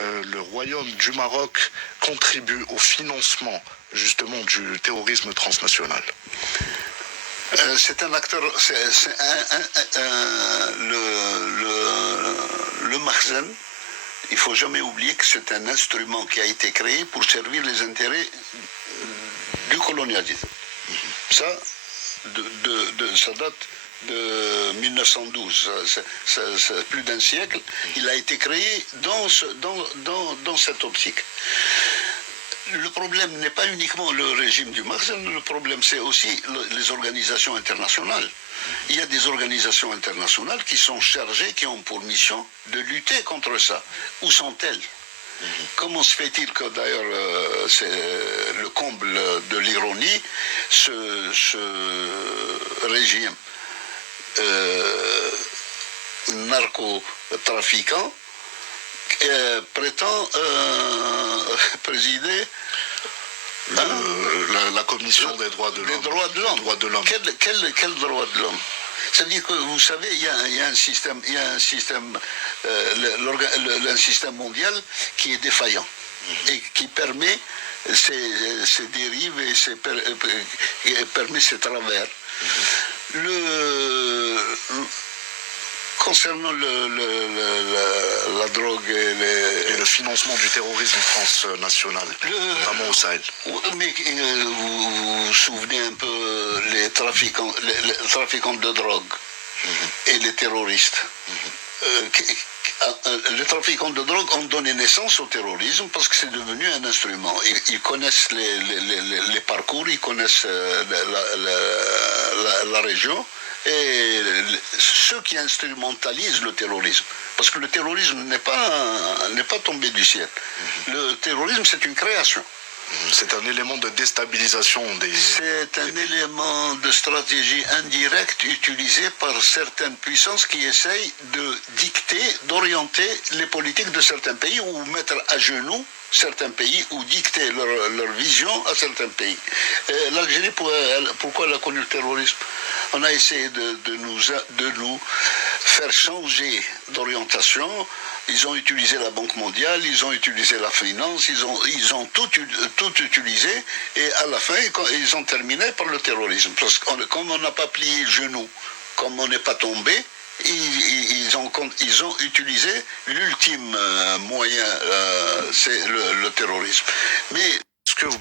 le Royaume du Maroc contribue au financement justement du terrorisme transnational? C'est un acteur, le Makhzen, il ne faut jamais oublier que c'est un instrument qui a été créé pour servir les intérêts du colonialisme. Ça, ça date de 1912, c'est plus d'un siècle. Il a été créé dans cette optique. Le problème n'est pas uniquement le régime du Makhzen, le problème c'est aussi les organisations internationales. Il y a des organisations internationales qui sont chargées, qui ont pour mission de lutter contre ça. Où sont-elles? Comment se fait-il que d'ailleurs c'est le comble de l'ironie, ce régime narcotrafiquant prétend présider la Commission des droits de l'homme. Les droits de l'homme. Quel droit de l'homme? C'est-à-dire que vous savez, il y a un système, un système mondial qui est défaillant et qui permet ces dérives et permet ces travers. Concernant la drogue et le financement du terrorisme transnational, notamment au Sahel. Mais vous vous souvenez un peu les trafiquants de drogue et les terroristes. Les trafiquants de drogue ont donné naissance au terrorisme parce que c'est devenu un instrument. Ils connaissent les parcours, ils connaissent la région. Et ceux qui instrumentalisent le terrorisme, parce que le terrorisme n'est pas tombé du ciel. Le terrorisme, c'est une création. C'est un élément de déstabilisation des... C'est un élément de stratégie indirecte utilisé par certaines puissances qui essayent de dicter, d'orienter les politiques de certains pays ou mettre à genoux certains pays ou dicter leur vision à certains pays. L'Algérie, pourquoi elle a connu le terrorisme? On a essayé de nous faire changer d'orientation. Ils ont utilisé la Banque mondiale, ils ont utilisé la finance, ils ont tout utilisé. Et à la fin, ils ont terminé par le terrorisme. Parce que comme on n'a pas plié le genou, comme on n'est pas tombé, ils ont utilisé l'ultime moyen, c'est le terrorisme. Mais est-ce que vous